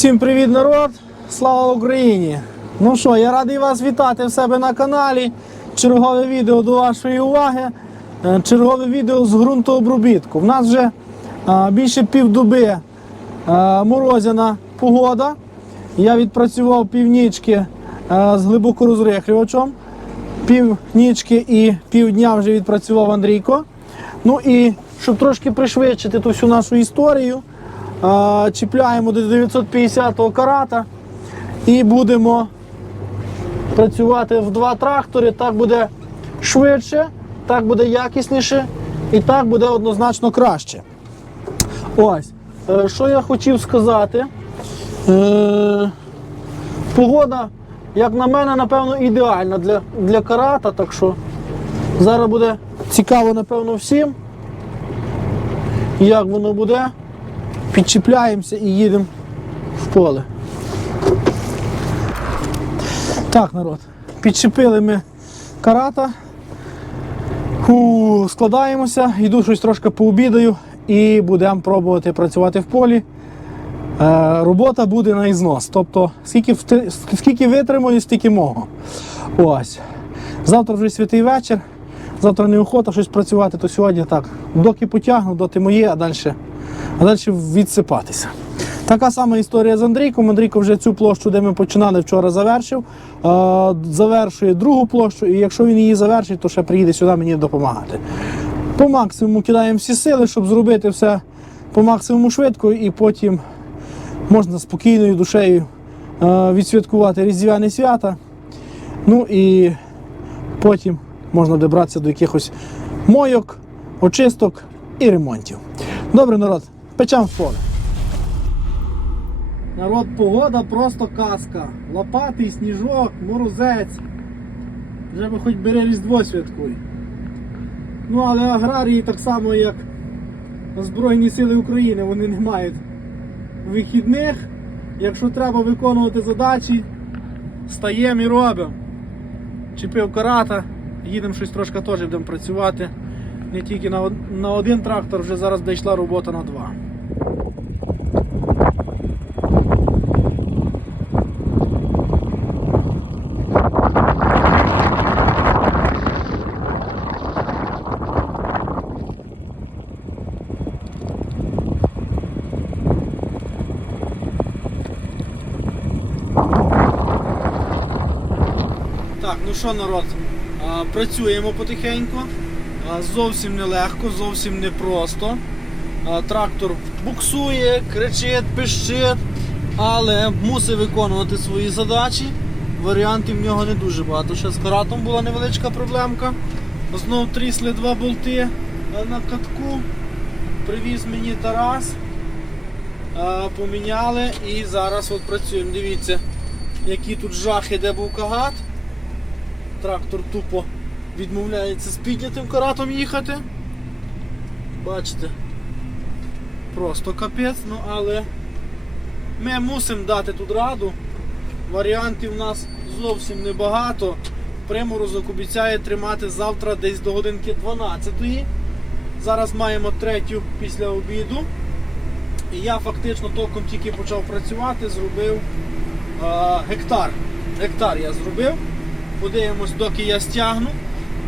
Всім привіт, народ! Слава Україні! Ну що, я радий вас вітати в себе на каналі. Чергове відео до вашої уваги. Е, Чергове відео з ґрунтообробітку. В нас вже е, більше півдоби е, морозяна погода. Я відпрацював північки з глибокорозрихлювачем. Північки і півдня вже відпрацював Андрійко. Ну і щоб трошки пришвидшити ту всю нашу історію, чіпляємо до 950-го карата і будемо працювати в два трактори. Так буде швидше, так буде якісніше і так буде однозначно краще. Ось, е, що я хотів сказати. Е, Погода, як на мене, напевно, ідеальна для, для карата, так що зараз буде цікаво, напевно, всім, як воно буде. Підчіпляємося і їдемо в поле. Так, народ, підчепили ми карата. Фу, складаємося, йду щось трошки пообідаю і будемо пробувати працювати в полі. Е, робота буде на ізнос. Тобто, скільки, скільки витримаю, стільки мого. Ось. Завтра вже святий вечір. Завтра неохота щось працювати, то сьогодні так. Доки потягну, доти моє, а далі, а далі відсипатися. Така сама історія з Андрійком. Андрійко вже цю площу, де ми починали вчора, завершив. Е, завершує другу площу, і якщо він її завершить, то ще приїде сюди мені допомагати. По максимуму кидаємо всі сили, щоб зробити все по максимуму швидко, і потім можна спокійною душею е, відсвяткувати різдвяні свята. Ну і потім можна добратися до якихось мойок, очисток і ремонтів. Добре, народ, печем в поле. Народ, погода просто казка. Лопатий, сніжок, морозець. Вже би хоч бери Різдво святкуй. Ну, але аграрії так само, як Збройні Сили України, вони не мають вихідних. Якщо треба виконувати задачі, стаємо і робимо. Чіпив карата, їдемо щось трошки теж будемо працювати. Не тільки на, один трактор, вже зараз дійшла робота на два. Так, ну що, народ, працюємо потихеньку. Зовсім нелегко, зовсім непросто. Трактор буксує, кричить, пищить, але мусить виконувати свої задачі. Варіантів в нього не дуже багато. Ще з каратом була невеличка проблемка. Знов трісли два болти на катку. Привіз мені Тарас. Поміняли і зараз от працюємо. Дивіться, який тут жах іде був кагат. Трактор тупо відмовляється з піднятим каратом їхати. Бачите? Просто капець, ну але ми мусимо дати тут раду. Варіантів у нас зовсім небагато. Приморозок обіцяє тримати завтра десь до годинки 12-ї. Зараз маємо третю після обіду. І я фактично толком тільки почав працювати, зробив е, гектар. Гектар я зробив. Подивимось, доки я стягну,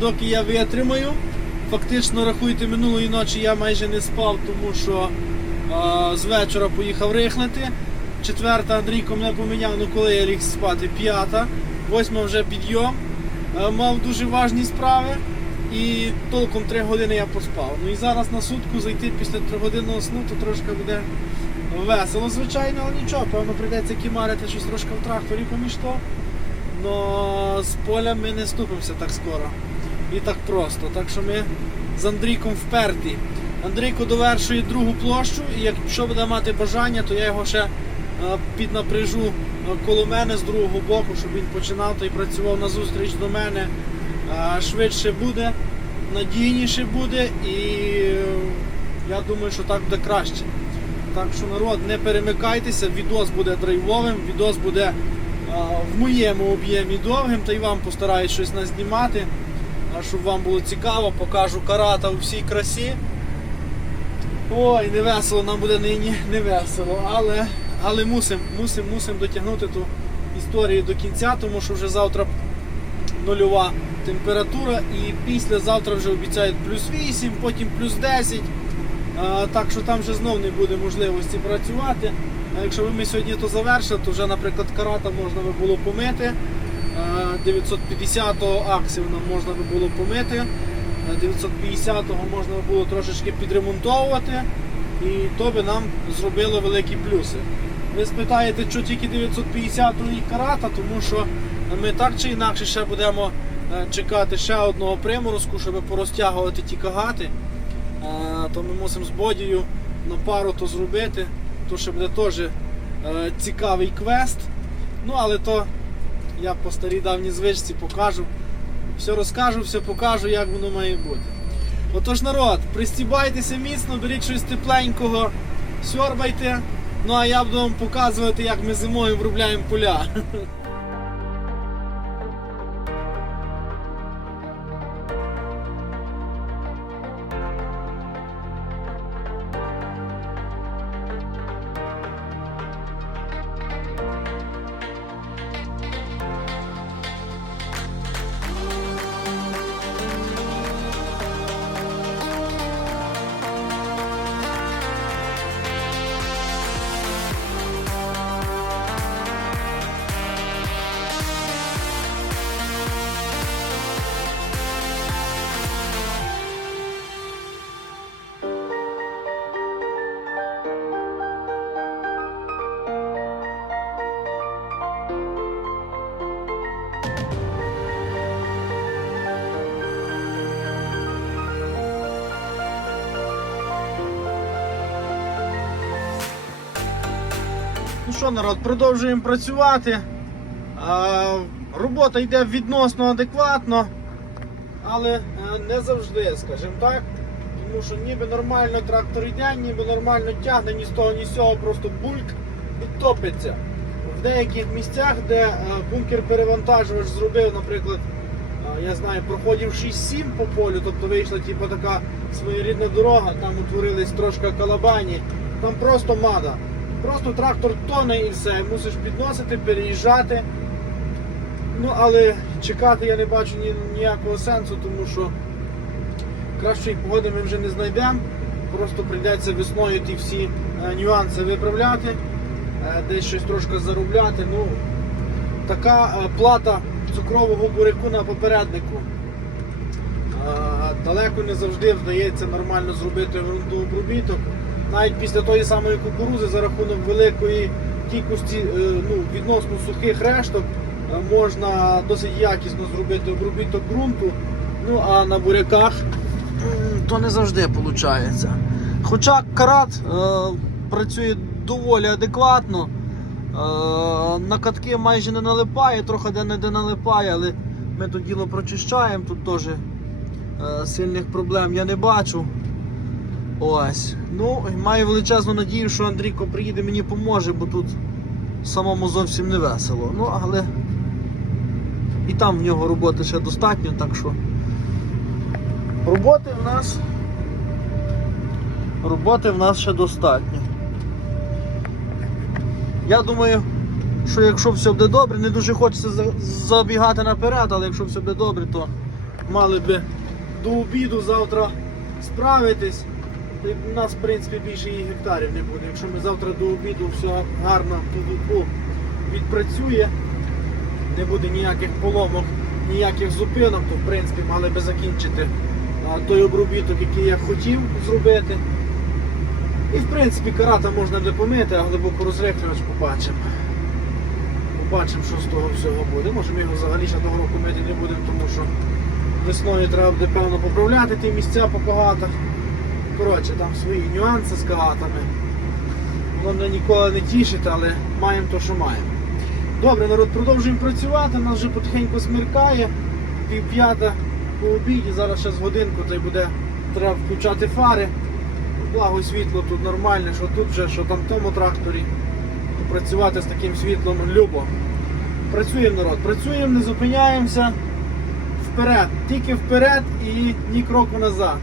доки я витримаю. Фактично, рахуйте, минулої ночі я майже не спав, тому що е, з вечора поїхав рихлити. Четверта Андрійко мене поміняв, ну коли я ліг спати, п'ята, восьма вже підйом. Е, мав дуже важні справи. І толком 3 години я поспав. Ну і зараз на сутку зайти після 3-годинного сну, то трошки буде весело, звичайно, але нічого, певно прийдеться кімарити щось трошки в тракторі поміж то. Но з поля ми не ступимося так скоро. І так просто. Так що ми з Андрійком вперті. Андрійко довершує другу площу, і якщо буде мати бажання, то я його ще е, піднапряжу е, коло мене з другого боку, щоб він починав й працював на зустріч до мене. Е, Швидше буде, надійніше буде і я думаю, що так буде краще. Так що народ, не перемикайтеся, відос буде драйвовим, відос буде в моєму об'ємі довгим, та й вам постараюсь щось назнімати, щоб вам було цікаво, покажу карата у всій красі. Ой, не весело нам буде нині, не весело, але але мусимо мусим, мусим дотягнути ту історію до кінця, тому що вже завтра нульова температура і післязавтра вже обіцяють плюс 8, потім плюс 10. Так що там вже знов не буде можливості працювати. А якщо ми сьогодні то завершили, то вже, наприклад, карата можна би було помити. 950-го аксів нам можна би було помити. 950-го можна би було трошечки підремонтовувати. І то би нам зробило великі плюси. Ви спитаєте, що тільки 950-го і карата, тому що ми так чи інакше ще будемо е, чекати ще одного приморозку, щоб порозтягувати ті кагати. То ми мусимо з бодію на пару то зробити. То ще буде теж е, цікавий квест. Ну, але то я по старій давній звичці покажу. Все розкажу, все покажу, як воно має бути. Отож, народ, пристібайтеся міцно, беріть щось тепленького, сьорбайте. Ну а я буду вам показувати, як ми зимою вробляємо поля. що, народ, продовжуємо працювати. Робота йде відносно адекватно, але е, не завжди, скажімо так. Тому що ніби нормально трактор йде, ніби нормально тягне, ні з того, ні з цього, просто бульк і топиться. В деяких місцях, де е, бункер перевантажувач зробив, наприклад, е, я знаю, проходів 6-7 по полю, тобто вийшла типу, така своєрідна дорога, там утворились трошки калабані, там просто мада. Просто трактор тоне і все, мусиш підносити, переїжджати. Ну, але чекати я не бачу ні, ніякого сенсу, тому що кращої погоди ми вже не знайдемо. Просто прийдеться весною ті всі е, нюанси виправляти, е, десь щось трошки заробляти. Ну, така е, плата цукрового буряку на попереднику. Далеко не завжди вдається нормально зробити ґрунтообробіток. Навіть після тої самої кукурузи за рахунок великої кількості е, ну, відносно сухих решток е, можна досить якісно зробити обробіток ґрунту. Ну а на буряках то не завжди виходить. Хоча карат е, працює доволі адекватно, е, на катки майже не налипає, трохи де-не-де налипає, але ми то діло прочищаємо, тут теж е, сильних проблем я не бачу. Ось. Ну, маю величезну надію, що Андрійко приїде мені поможе, бо тут самому зовсім не весело. Ну, але і там в нього роботи ще достатньо, так що роботи в нас роботи в нас ще достатньо. Я думаю, що якщо все буде добре, не дуже хочеться забігати наперед, але якщо все буде добре, то мали би до обіду завтра справитись. У нас, в принципі, більше і гектарів не буде. Якщо ми завтра до обіду все гарно ПВП відпрацює, не буде ніяких поломок, ніяких зупинок, то в принципі мали би закінчити той обробіток, який я хотів зробити. І в принципі карата можна не помити, а глибоко розрихлювач побачимо. Побачимо, що з того всього буде. Може ми його взагалі ще того року мити не будемо, тому що весною треба буде певно поправляти ті місця по кагатах. Коротше, там свої нюанси з кагатами. Воно ніколи не тішить, але маємо то, що маємо. Добре, народ, продовжуємо працювати, нас вже потихеньку смеркає, пів п'ята по обіді, зараз ще з годинку та й буде треба включати фари. Благо світло тут нормальне, що тут вже, що там в тому тракторі. Працювати з таким світлом любо. Працюємо народ, працюємо, не зупиняємося. Вперед, тільки вперед і ні кроку назад.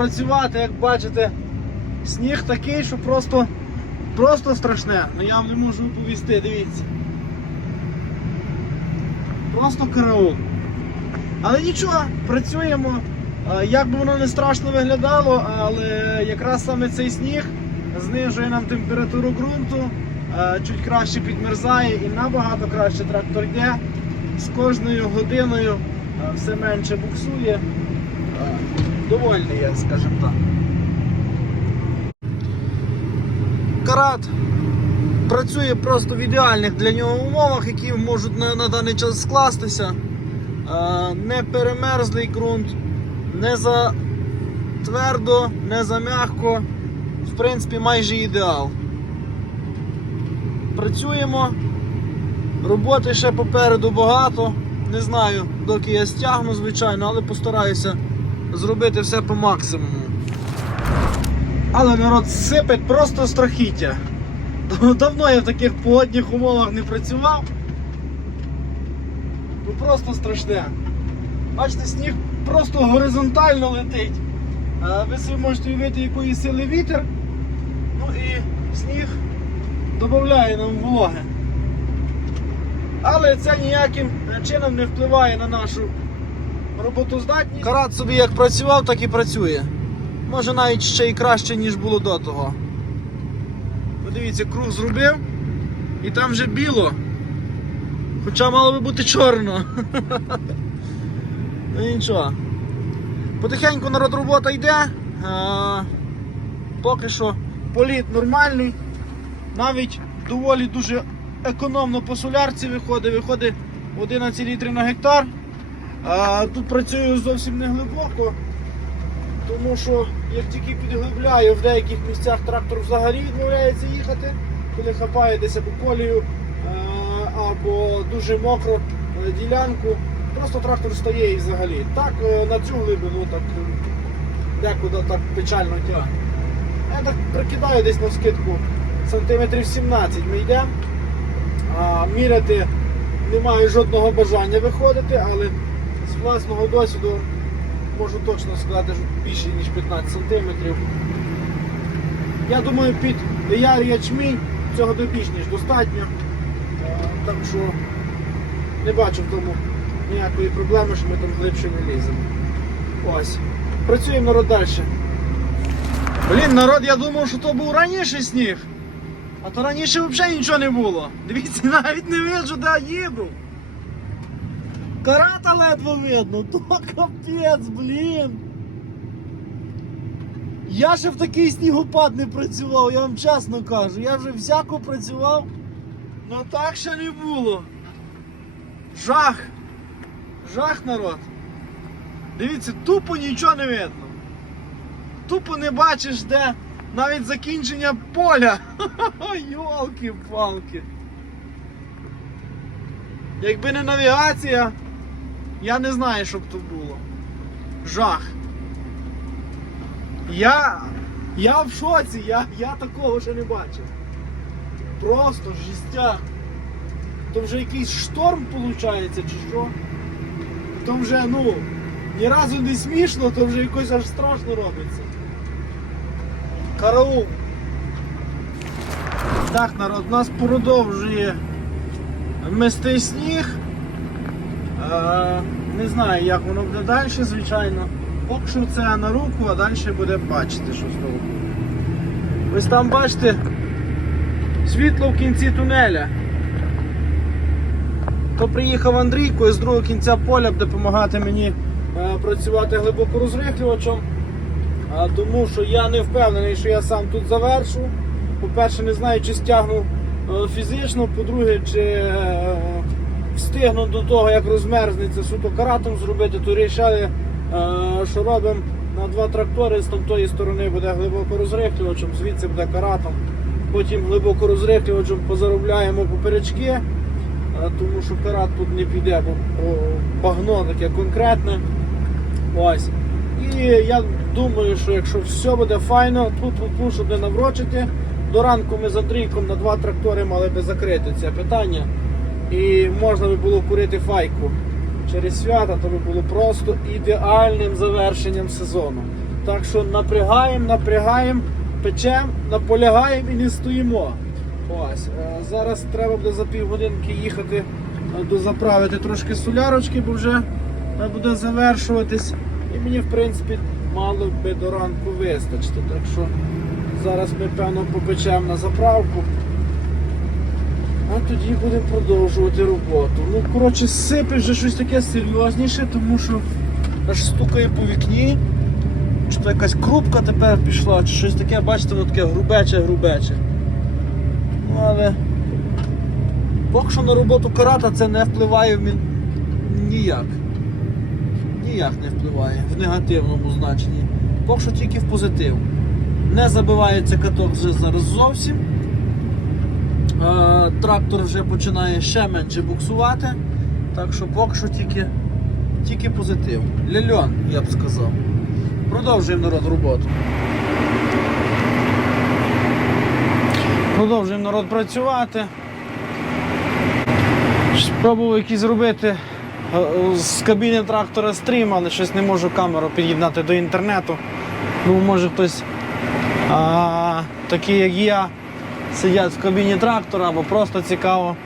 Працювати, як бачите, сніг такий, що просто, просто страшне. Ну я вам не можу оповісти, дивіться. Просто караул. Але нічого, працюємо. Як би воно не страшно виглядало, але якраз саме цей сніг знижує нам температуру ґрунту, чуть краще підмерзає і набагато краще трактор йде. З кожною годиною все менше буксує. Довольний я, скажімо так. Карат працює просто в ідеальних для нього умовах, які можуть на, на даний час скластися. Не перемерзлий ґрунт, не за твердо, не за м'яко. В принципі, майже ідеал. Працюємо. Роботи ще попереду багато. Не знаю, доки я стягну, звичайно, але постараюся зробити все по максимуму. Але народ сипить просто страхіття. Давно я в таких погодних умовах не працював. Ну просто страшне. Бачите, сніг просто горизонтально летить. Ви собі можете уявити, якої сили вітер. Ну і сніг додає нам вологи. Але це ніяким чином не впливає на нашу роботоздатність. Карат собі як працював, так і працює. Може навіть ще й краще, ніж було до того. Подивіться, круг зробив і там вже біло. Хоча мало би бути чорно. Ну нічого. Потихеньку народ робота йде. Поки що політ нормальний. Навіть доволі дуже економно по солярці виходить. Виходить 11 літрів на гектар. А, тут працюю зовсім не глибоко. Тому що як тільки підглибляю, в деяких місцях трактор взагалі відмовляється їхати, коли хапає десь або колію е, або дуже мокро е, ділянку, просто трактор стає і взагалі. Так е, на цю глибину так декуди так печально тягне. Я так прикидаю десь на скидку сантиметрів 17 ми йдемо. Міряти не маю жодного бажання виходити, але з власного досвіду можу точно сказати, що більше ніж 15 сантиметрів. Я думаю, під яр ячмінь цього більш ніж достатньо. Е, Так що не бачу в тому ніякої проблеми, що ми там глибше не ліземо. Ось. Працюємо народ далі. Блін, народ, я думав, що то був раніше сніг. А то раніше взагалі нічого не було. Дивіться, навіть не виджу, де їду. Карата ледве видно, то капець, блін. Я ще в такий снігопад не працював, я вам чесно кажу. Я вже всяко працював, але так ще не було. Жах. Жах народ. Дивіться, тупо нічого не видно. Тупо не бачиш, де навіть закінчення поля. Йолки-палки. Якби не навігація, я не знаю, що б то було. Жах. Я. Я в шоці, я, я такого ще не бачив. Просто жістяк. То вже якийсь шторм виходить, чи що? То вже, ну, ні разу не смішно, то вже якось аж страшно робиться. Караул. Так, народ, у нас продовжує мести сніг. Е, не знаю, як воно буде далі, звичайно. Поки що це на руку, а далі буде бачити, що з того буде. Ось там бачите світло в кінці тунеля. То приїхав Андрійко з другого кінця поля допомагати мені е, працювати глибоко розрихлювачем. Тому що я не впевнений, що я сам тут завершу. По-перше, не знаю, чи стягну е, фізично, по-друге, чи встигну до того, як розмерзнеться суто каратом зробити, то рішали, е, що робимо на два трактори, з тамтої сторони буде глибоко розрихлювачем, звідси буде каратом. Потім глибоко розрихлювачем позаробляємо поперечки, е, тому що карат тут не піде, бо багно таке конкретне. Ось. І я думаю, що якщо все буде файно, тут тут щоб не наврочити. До ранку ми з Андрійком на два трактори мали би закрити це питання. І можна би було курити файку через свята, то би було просто ідеальним завершенням сезону. Так що напрягаємо, напрягаємо, печемо, наполягаємо і не стоїмо. Ось. е, Зараз треба буде за півгодинки їхати е, дозаправити трошки солярочки, бо вже е, буде завершуватись. І мені, в принципі, мало би до ранку вистачити. Так що зараз ми, певно, попечемо на заправку. А тоді будемо продовжувати роботу. Ну, коротше, сипе вже щось таке серйозніше, тому що аж стукає по вікні. Чи то якась крупка тепер пішла, чи щось таке, бачите, воно таке грубече-грубече. Ну, але поки що на роботу карата це не впливає в мін- ніяк. Ніяк не впливає в негативному значенні. Поки що тільки в позитив. Не забивається каток вже зараз зовсім. Е, Трактор вже починає ще менше буксувати. Так що поки що тільки, тільки позитив. Ляльон, я б сказав. Продовжуємо народ роботу. Продовжуємо народ працювати. Спробував якийсь зробити е, з кабіни трактора стрім, але щось не можу камеру під'єднати до інтернету. Ну, може хтось а, такий, як я, сидять в кабіні трактора або просто цікаво.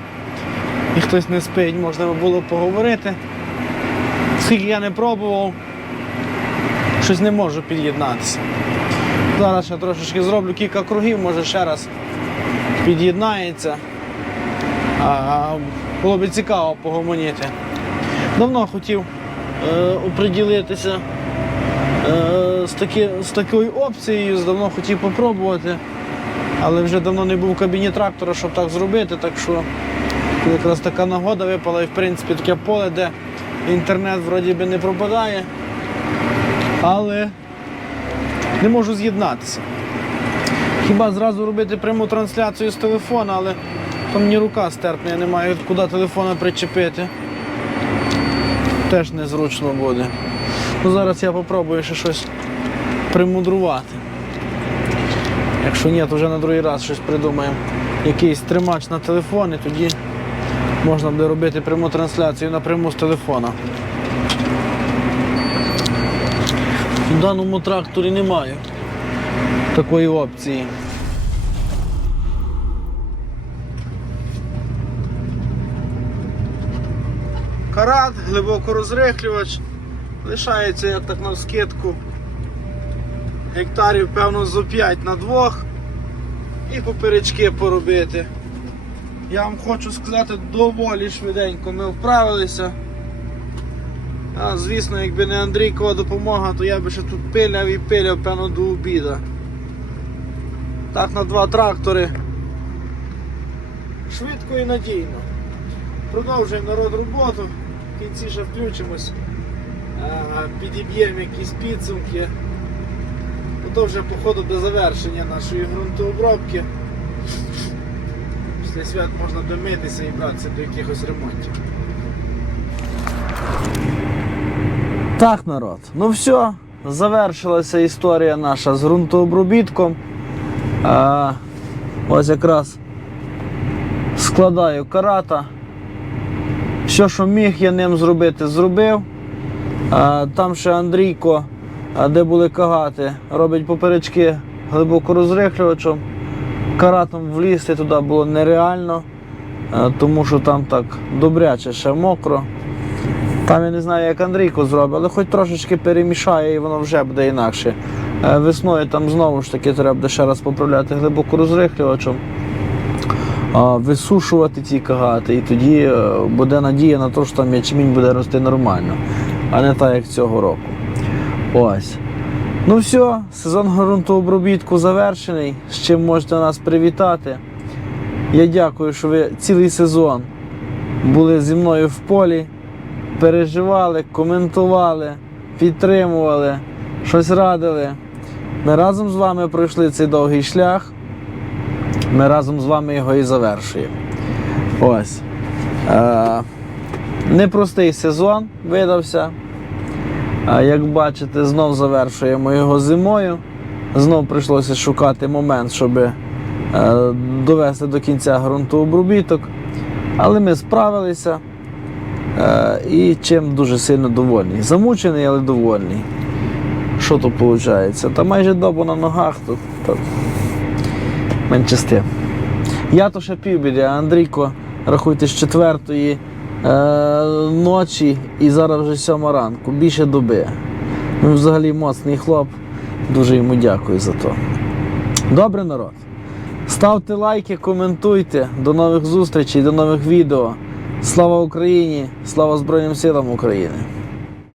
І хтось не спить, можна було поговорити. Скільки я не пробував, щось не можу під'єднатися. Зараз ще трошечки зроблю кілька кругів, може ще раз під'єднається. Було б цікаво погомоніти. Давно хотів е, оприділитися е, з, такі, з такою опцією, давно хотів попробувати, але вже давно не був в кабіні трактора, щоб так зробити. Так що якраз така нагода випала і в принципі таке поле, де інтернет вроді би не пропадає. Але не можу з'єднатися. Хіба зразу робити пряму трансляцію з телефона, але то мені рука стерпна, я не маю куди телефона причепити. Теж незручно буде. Ну, Зараз я попробую ще щось примудрувати. Якщо ні, то вже на другий раз щось придумаємо. Якийсь тримач на телефон і тоді можна буде робити пряму трансляцію напряму з телефона. В даному тракторі немає такої опції. Карат, глибокорозрихлювач. Лишається я так на скидку гектарів, певно, зо 5 на 2 і поперечки поробити. Я вам хочу сказати, доволі швиденько ми вправилися. А, звісно, якби не Андрійкова допомога, то я би ще тут пиляв і пиляв, певно, до обіда. Так на два трактори. Швидко і надійно. Продовжуємо народ роботу. В кінці ще включимось. Підіб'ємо якісь підсумки. То вже походу до завершення нашої ґрунтообробки. Після свят можна домитися і братися до якихось ремонтів. Так, народ. Ну все, завершилася історія наша з ґрунтообробітком. А, ось якраз складаю карата. Все, що міг я ним зробити, зробив. А, там ще Андрійко, а, де були кагати, робить поперечки глибоко розрихлювачем. Каратом влізти туди було нереально, тому що там так добряче ще мокро. Там я не знаю, як Андрійко зробить, але хоч трошечки перемішає і воно вже буде інакше. Е, Весною там знову ж таки треба буде ще раз поправляти глибоко розрихлювачем, висушувати ці кагати, і тоді е, буде надія на те, що там ячмінь буде рости нормально, а не так, як цього року. Ось. Ну все, сезон ґрунтообробітку завершений. З чим можете нас привітати. Я дякую, що ви цілий сезон були зі мною в полі переживали, коментували, підтримували, щось радили. Ми разом з вами пройшли цей довгий шлях. Ми разом з вами його і завершуємо. Ось. Е, непростий сезон видався. Е, як бачите, знов завершуємо його зимою. Знов прийшлося шукати момент, щоб е, довести до кінця ґрунтообробіток. Але ми справилися. Е, і чим дуже сильно довольний. Замучений, але довольний. Що тут виходить? Та майже добу на ногах тут. Менше з. Я то ще півбіді, а Андрійко, рахуйте, з четвертої ночі і зараз вже сьома ранку, більше доби. Ну, взагалі моцний хлоп. Дуже йому дякую за то. Добре, народ. Ставте лайки, коментуйте. До нових зустрічей, до нових відео. Слава Україні! Слава Збройним силам України!